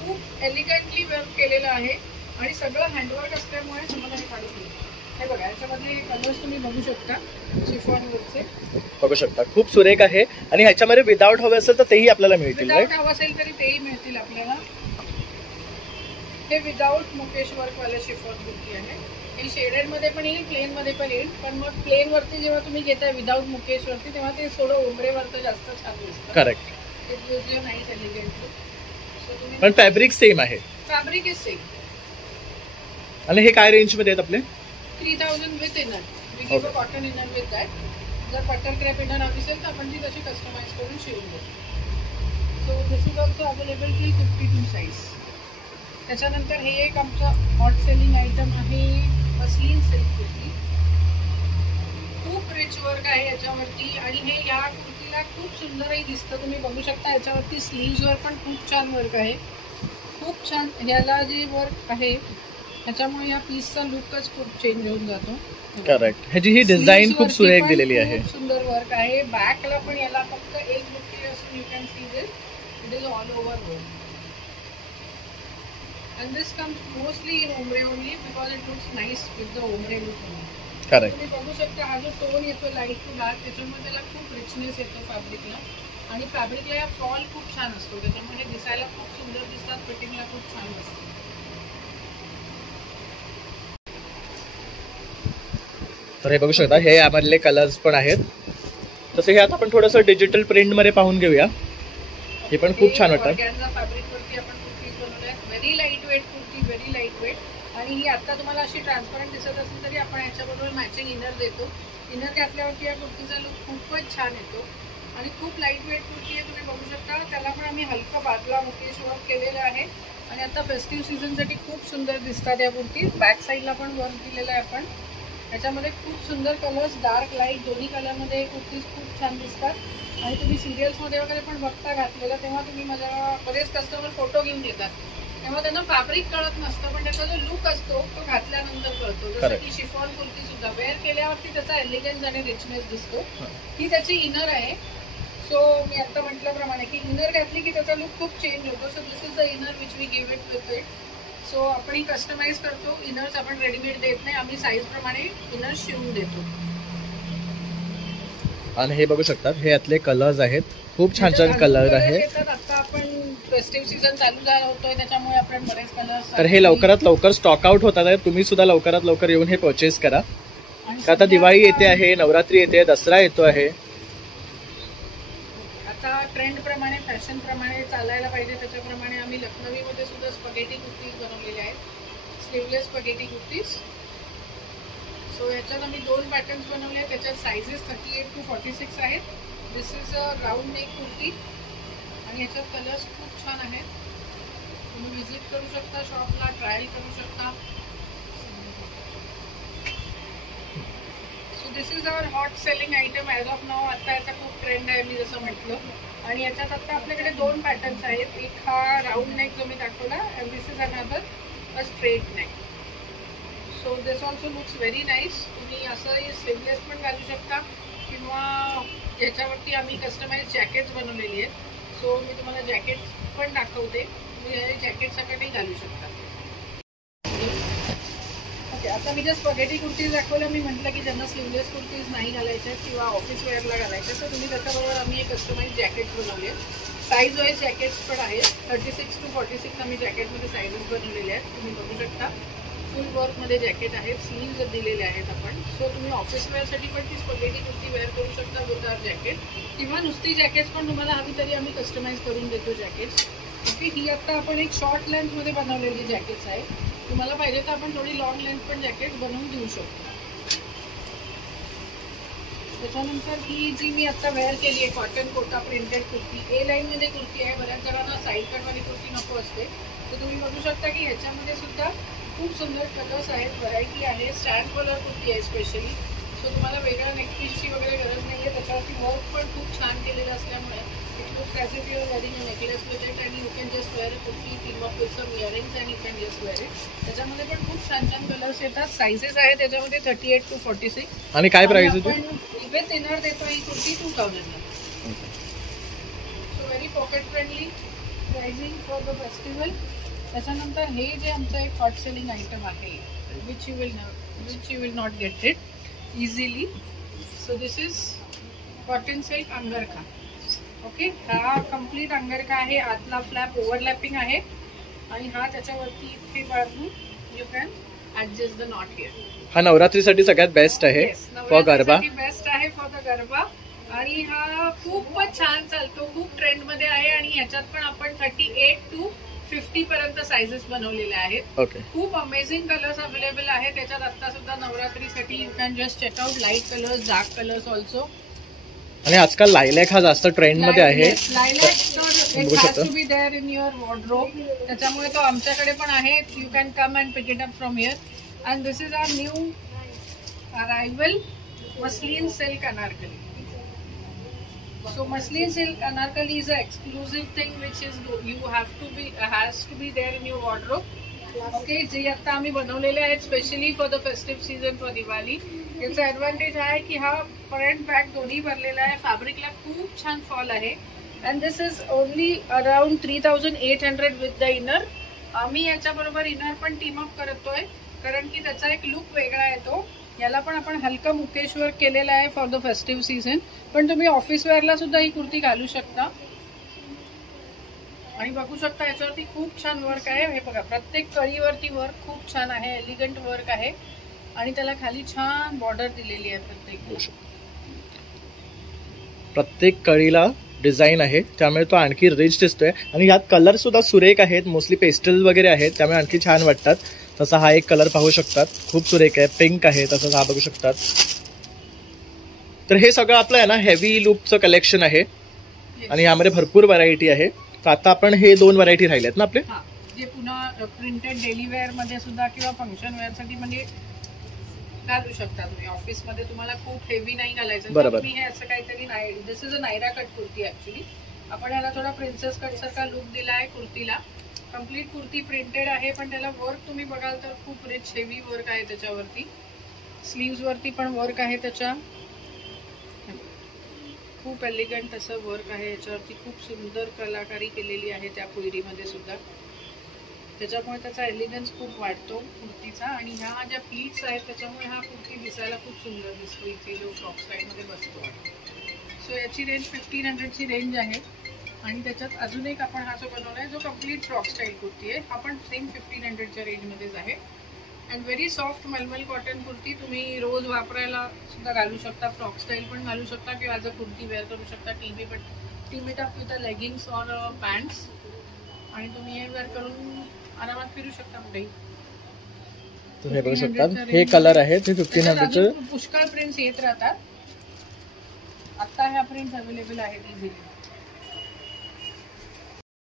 खूप एलिगंटली वर्क केलेलं आहे आणि सगळं हँडवर्क असल्यामुळे तुम्हाला हे काढून येईल. हे बघा याच्यामध्ये कलर्स तुम्ही बघू शकता शिफॉन वर्कचे, बघू शकता खूप सुरेख आहे. आणि ह्याच्यामध्ये विदाउट हवे असेल तर तेही आपल्याला मिळतील. विदाउट हवं असेल तरी तेही मिळतील आपल्याला. हे विदाउट मुकेश वर्क वाले शिफॉन कुर्ती आहे. हे शेडेड मध्ये पण येईल, प्लेन मध्ये पण येईल, पण मग प्लेन वरती जेव्हा तुम्ही घेताय विदाउट मुकेश वरती तेव्हा ते थोडं उमरेवरती जास्त छान दिसतं. Correct. It gives you nice elegantly. पण फॅब्रिक सेम आहे. Fabric is same. आणि हे काय रेंज मध्ये आहेत आपले? 3000 with inner. We give a cotton inner with that. जर बटर क्रॅप इनर हवी असेल तर आपण ती तशी कस्टमाइज करून शिवून देतो. So this is also available till 52 size. त्याच्यानंतर हे एक आमचं हॉट सेलिंग आयटम आहे मस्लिन सिल्क कुर्ती. खूप रिच वर्क आहे याच्यावरती आणि हे या कुर्तीला खूप सुंदरही दिसतं. तुम्ही बघू शकता याच्यावरती स्लीव्सवर पण खूप छान वर्क आहे, खूप छान. ह्याला जे वर्क आहे त्याच्यामुळे या पीसचा लुकच खूप चेंज होऊन जातो. करेक्ट. ह्याची ही डिझाईन खूप सुरेख दिलेली आहे. खूप सुंदर वर्क आहे. बॅकला पण याला फक्त एक बुट्टी असून you can see this. It is all over work. And this comes mostly in ombre only because it looks nice with the ombre look only. Correct. तुम्ही बघू शकता हा जो टोन येतो लाईट टू डार्क त्याच्यामुळे त्याला खूप रिचनेस येतो फॅब्रिकला, आणि फॅब्रिकला या फॉल खूप छान असतो, त्याच्यामुळे दिसायला खूप सुंदर दिसतात, फिटिंगला खूप छान असतं. तर हे बघू शकता हे यामधले कलर्स पण आहेत. तसे हे आता आपण थोडंसं डिजिटल प्रिंट मध्ये पाहून घेऊया. हे पण खूप छान वाटतं. फॅब्रिक वरती आपण कुर्तीज बनवल्या, very light weight kurti, very light weight. आणि ही आता तुम्हाला अशी ट्रान्सपरंट दिसत असेल तरी आपण याच्याबरोबर मॅचिंग इनर देतो. इनर घातल्यावरती या कुर्तीचा लुक खूपच छान येतो आणि खूप लाईट वेट कुर्ती आहे. तुम्ही बघू शकता त्याला पण आम्ही हलका बादला मुकेश वर्क केलेलं आहे आणि आता फेस्टिव्ह सीझनसाठी खूप सुंदर दिसतात या कुर्ती. बॅक साईडला पण वर्क दिलेलं आहे आपण. याच्यामध्ये खूप सुंदर कलर्स, डार्क लाईट दोन्ही कलरमध्ये कुर्तीज खूप छान दिसतात. आणि तुम्ही सिरियल्समध्ये वगैरे पण बघता घातलेलं तेव्हा तुम्ही मला बरेच कस्टमर फोटो घेऊन येतात तेव्हा त्यांना फॅब्रिक कळत नसतं, पण त्याचा जो लुक असतो तो घातल्यानंतर कळतो. जसं की शिफॉन कुर्ती सुद्धा वेअर केल्यावरती त्याचा एलिगन्स आणि रिचनेस दिसतो. ही त्याची इनर आहे. सो मी आता म्हटल्याप्रमाणे की इनर घातली की त्याचा लुक खूप चेंज होतो. So this is the inner which we give it with it. So आपण ही कस्टमाइज करतो. इनर्स आपण रेडीमेड देत नाही, आम्ही साईज प्रमाणे इनर शिवून देतो. आणि हे बघू शकता हे यातले कलर्स आहेत, खूप छान छान कलर आहे. आता आपण फेस्टिव्ह सीझन चालू झाला होतोय त्याच्यामुळे आपण बरेच कलर्स, तर हे लवकरात लवकर स्टॉक आउट होतात आहे. तुम्ही सुद्धा लवकरात लवकर येऊन हे परचेस करा. आता दिवाळी येते आहे, नवरात्री येते, दसरा येतो आहे. आता ट्रेंड प्रमाणे, फॅशन प्रमाणे चालायला पाहिजे त्याच्याप्रमाणे आम्ही लखनवीमध्ये सुद्धा स्पगेटी कुर्तीज बनवलेले आहेत, स्लीवलेस स्पगेटी कुर्तीज. सो याच्यात आम्ही 2 पॅटर्न्स बनवले आहेत. त्याच्यात सायझेस 38 to 46 आहेत. This is a round neck kurti आणि याच्यात कलर्स खूप छान आहेत. तुम्ही विजिट करू शकता शॉपला, ट्रायल करू शकता. So this is our hot selling item as of now. आता याचा खूप ट्रेंड आहे मी जसं म्हटलं. आणि याच्यात आता आपल्याकडे 2 पॅटर्न्स आहेत. एक हा राऊंड नेक जो मी दाखवला, and this is another a straight neck. So this also looks very nice. तुम्ही असंही स्लीवलेस पण घालू शकता किंवा याच्यावरती आम्ही कस्टमाइज जॅकेट्स बनवलेली आहेत. सो मी तुम्हाला जॅकेट्स पण दाखवते. तुम्ही हे जॅकेट सगळ्यांनी घालू शकता. ओके, आता मी जे स्पगेटी कुर्तीज दाखवलं, मी म्हटलं की ज्यांना स्लीवलेस कुर्तीज नाही घालायच्या किंवा ऑफिस वेअरला घालायच्या तर तुम्ही त्याच्याबरोबर आम्ही एक कस्टमाइज जॅकेट्स बनवले. साईज वाईज जॅकेट्स पण आहेत. 36 to 46 आम्ही जॅकेटमध्ये साईजेस बनवलेले आहेत. तुम्ही बघू शकता फुल वर्कमध्ये जॅकेट आहेत, स्लीव्ज दिलेले आहेत आपण. सो तुम्ही ऑफिस वेअरसाठी पण ती स्पगेटी कुर्ती वेअर करू शकता विथ आवर जॅकेट, किंवा नुसती जॅकेट्स पण तुम्हाला हवी तरी आम्ही कस्टमाइज करून देतो जॅकेट्स. ओके, ही आता आपण एक शॉर्ट लेंथमध्ये बनवलेली जॅकेट्स आहे. तुम्हाला पाहिजे तर आपण थोडी लॉंग लेंथ पण जॅकेट्स बनवून देऊ शकतो. त्याच्यानंतर ही जी मी आता वेअर केली आहे कॉटन कोटा प्रिंटेड कुर्ती, ए लाईन मध्ये कुर्ती आहे. बऱ्याच जणांना साईड कटवाली कुर्ती नको असते, तर तुम्ही बघू शकता की ह्याच्यामध्ये सुद्धा खूप सुंदर कलर्स आहेत, व्हरायटी आहे. स्टँड कलर कुर्ती आहे स्पेशली, सो तुम्हाला वेगळ्या नेकपीसची वगैरे गरज नाही आहे. त्याच्यावरती वर्क पण खूप छान केलेलं असल्यामुळे it looks as if you are wearing a necklace with it and you can just wear a kurti, team up with some earrings and you can just wear it. त्याच्यामध्ये पण खूप छान छान कलर्स येतात. साईजेस आहे त्याच्यामध्ये 38 to 46. आणि काय प्राइस आहे? आपण विथ इनर देतो ही कुर्ती 2000 ला. So very pocket friendly pricing for the festival. त्याच्यानंतर हे जे आमचं एक हॉट सेलिंग आयटम आहे which you will not get it easily. So this is cotton silk अंगरखा. Okay, हा कम्प्लीट अंगरखा आहे. आतला फ्लॅप ओव्हरलॅपिंग आहे आणि हा त्याच्यावरती इथे बाजू you can adjust the not here. हा नवरात्रीसाठी सगळ्यात बेस्ट आहे फॉर गरबा. बेस्ट आहे फॉर द गरबा आणि हा खूपच छान चालतो, खूप ट्रेंड मध्ये आहे. आणि ह्याच्यात पण आपण 38 to 50 पर्यंत साइजेस बनवलेले आहेत. ओके, खूप अमेझिंग कलर्स अवेलेबल आहे त्याच्यात. आता सुद्धा नवरात्रीसाठी you can just check out light colours, dark colours also. आणि आजकाल लायलॅक हा जास्त ट्रेंड मध्ये आहे. देअर इन युअर वॉर्डरोब, त्याच्यामुळे तो आमच्याकडे पण आहे. You can come and pick it up from here. And this is our new arrival muslin silk Anarkali. So muslin silk anarkali is an exclusive thing which is has to be there in your wardrobe. Okay, जे आता आम्ही बनवलेले आहेत specially for the festive season for Diwali. याचा advantage आहे की हा front back दोन्ही भरलेला आहे. फॅब्रिकला खूप छान फॉल आहे. And this is only around 3800 with the inner. आम्ही याच्याबरोबर इनर पण टीम अप करतोय कारण की त्याचा एक लुक वेगळा येतो. याला पण आपण हलका मुकेश वर्क केलेला आहे फॉर द फेस्टिव्ह सीझन. पण तुम्ही ऑफिस वेअरला सुद्धा ही कुर्ती घालू शकता. आणि बघू शकता याच्यावरती खूप छान वर्क आहे. हे बघा, प्रत्येक कळीवरती वर्क खूप छान आहे, एलिगंट वर्क आहे. आणि त्याला खाली छान बॉर्डर दिलेली आहे. प्रत्येक कळीला डिझाईन आहे, त्यामुळे तो आणखी रिच दिसतोय. आणि यात कलर सुद्धा सुरेख आहेत, मोस्टली पेस्टल वगैरे आहेत, त्यामुळे आणखी छान वाटतात. तसा हा एक कलर पाहू शकतात, खूप सुरेख आहे. पिंक आहे, तसंच हा बघू शकतात. तर हे सगळं आपलं आहे ना हेवी लुकचं कलेक्शन आहे आणि यामध्ये भरपूर व्हरायटी आहे. तर आता आपण हे 2 व्हरायटी राहिल्यात ना आपले, जे पुन्हा प्रिंटेड डेली वेअर मध्ये सुद्धा किंवा फंक्शन वेअर साठी म्हणजे घालू शकता तुम्ही. ऑफिस मध्ये तुम्हाला खूप हेवी नाही घालायचं. बरोबर, हे असं काहीतरी नाही. This is a Naira cut kurti. Actually आपण याला थोडा प्रिन्सेस कट सारखा लुक दिला आहे कुर्तीला. कम्प्लीट कुर्ती प्रिंटेड आहे, पण त्याला वर्क तुम्ही बघाल तर खूप रिच हेवी वर्क आहे त्याच्यावरती. स्लीव्स वरती पण वर्क आहे त्याच्या, खूप एलिगंट असं वर्क आहे याच्यावरती. खूप सुंदर कलाकारी केलेली आहे त्या कुर्तीमध्ये सुद्धा. त्याच्यामुळे त्याचा एलिगन्स खूप वाढतो कुर्तीचा. आणि ह्या ज्या प्लीट्स आहेत त्याच्यामुळे हा कुर्ती दिसायला खूप सुंदर दिसतो इथे जो फ्रॉक स्टाईलमध्ये बसतो. सो याची रेंज 1500 ची रेंज आहे. आणि त्याच्यात अजून एक आपण हा जो बनवला आहे जो कम्प्लीट फ्रॉक स्टाईल कुर्ती आहे, हा पण सेम 1500 च्या रेंजमध्येच आहे. अँड व्हेरी सॉफ्ट मलमल कॉटन कुर्ती. तुम्ही रोज वापरायला सुद्धा घालू शकता, फ्रॉक स्टाईल पण घालू शकता किंवा ॲज अ कुर्ती वेअर करू शकता. Team it up with a leggings or pants. आणि तुम्ही हे वेअर करून आरामात फिरू शकता कुठेही. तुम्ही बघू शकता हे कलर आहेत, हे 1500 चे. पुष्कळ प्रिंट्स येत राहतात. आता ह्या प्रिंट्स अवेलेबल आहेत इझिली.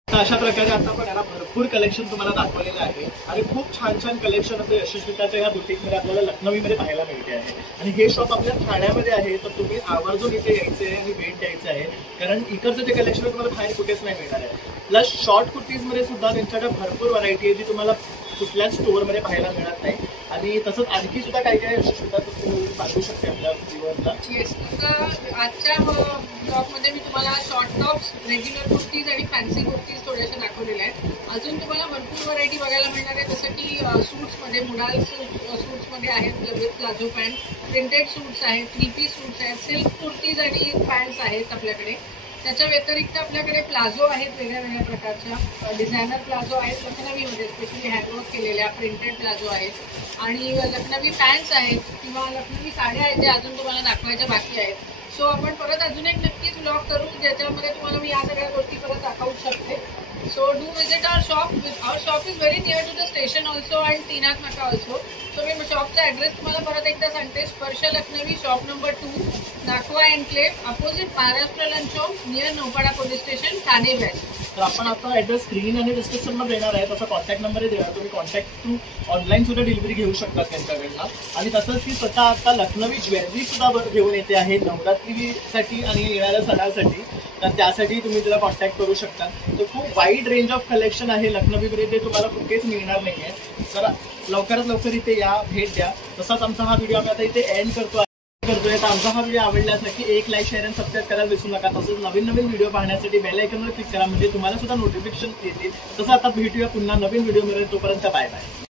अशा प्रकारे आता आपण याला भरपूर कलेक्शन तुम्हाला दाखवलेलं आहे आणि खूप छान छान कलेक्शन असं यशस्वीताच्या या बुटीकमध्ये आपल्याला लखनौमध्ये पाहायला मिळते आहे. आणि हे शॉप आपल्या ठाण्यामध्ये आहे, तर तुम्ही आवर्जून इथे यायचे आहे आणि भेट द्यायचं आहे, कारण इकडचं जे कलेक्शन तुम्हाला बाहेर कुठेच नाही मिळणार आहे. प्लस शॉर्ट कुर्तीजमध्ये सुद्धा त्यांच्याकडे भरपूर व्हरायटी आहे जी तुम्हाला कुठल्याच स्टोअरमध्ये पाहायला मिळत नाही. आणि तसंच आणखी सुद्धा काय काय यशस्वीता तुम्ही सांगू शकते आपल्या व्ह्युअर्सला. येस, आजच्या ब्लॉगमध्ये मी तुम्हाला शॉर्ट टॉप्स, रेग्युलर कुर्तीज आणि फॅन्सी कुर्तीज थोड्याशा दाखवलेल्या आहेत. अजून तुम्हाला भरपूर व्हरायटी बघायला मिळणार आहे, जसं की सूट्समध्ये, मुडाल सूट्समध्ये आहेत with palazzo pant, printed suits आहेत, 3-piece सूट्स आहेत, सिल्क कुर्तीज आणि पॅन्ट्स आहेत आपल्याकडे. त्याच्या व्यतिरिक्त आपल्याकडे प्लाझो आहेत वेगळ्या वेगळ्या प्रकारच्या. डिझायनर प्लाझो आहेत लखनवीमध्ये, स्पेशली हँडवर्क केलेल्या प्रिंटेड प्लाझो आहेत. आणि लखनवी पॅन्ट्स आहेत किंवा लखनवी साड्या आहेत ज्या अजून तुम्हाला दाखवायच्या बाकी आहेत. सो आपण परत अजून एक नक्कीच ब्लॉग करू ज्याच्यामध्ये तुम्हाला मी या सगळ्या गोष्टी परत दाखवू शकते. So do visit our shop. Our shop is very near to the station also and Teenhath Naka also. So मी शॉपचा ऍड्रेस तुम्हाला परत एकदा सांगते. Sparsh Lucknowi, shop number 2, Nakhwa enclave, opposite Maharashtra lunch Chowk, near Naupada police station, Thane west. तर आपण आता ऍड्रेस स्क्रीन आणि डिस्क्रिप्शन मध्ये देणार आहे. तसा कॉन्टॅक्ट नंबरही देणार. तुम्ही कॉन्टॅक्ट थ्रू ऑनलाईन सुद्धा डिलिव्हरी घेऊ शकता त्यांच्याकडनं. आणि तसंच ती स्वतः आता लखनवी ज्वेलरी सुद्धा घेऊन येते आहे नवरात्रीसाठी आणि येणाऱ्या सणासाठी. तर त्यासाठी तुम्ही तिला कॉन्टॅक्ट करू शकता. तर खूप वाईड रेंज ऑफ कलेक्शन आहे लखनवीमध्ये, ते तुम्हाला कुठेच मिळणार नाहीये. तर लवकरात लवकर इथे या, भेट द्या. तसाच आमचा हा व्हिडिओ आम्ही आता इथे एंड करतोय. तर आमचा हा व्हिडिओ आवडल्यास नक्की एक लाईक, शेअर आणि सबस्क्राईब करायला विसरू नका. तसंच नवीन नवीन व्हिडिओ पाहण्यासाठी बेल आयकॉनवर क्लिक करा, म्हणजे तुम्हाला सुद्धा नोटिफिकेशन येतील. तसं आता भेटूया पुन्हा नवीन व्हिडिओ मिळेल. तोपर्यंत बाय बाय.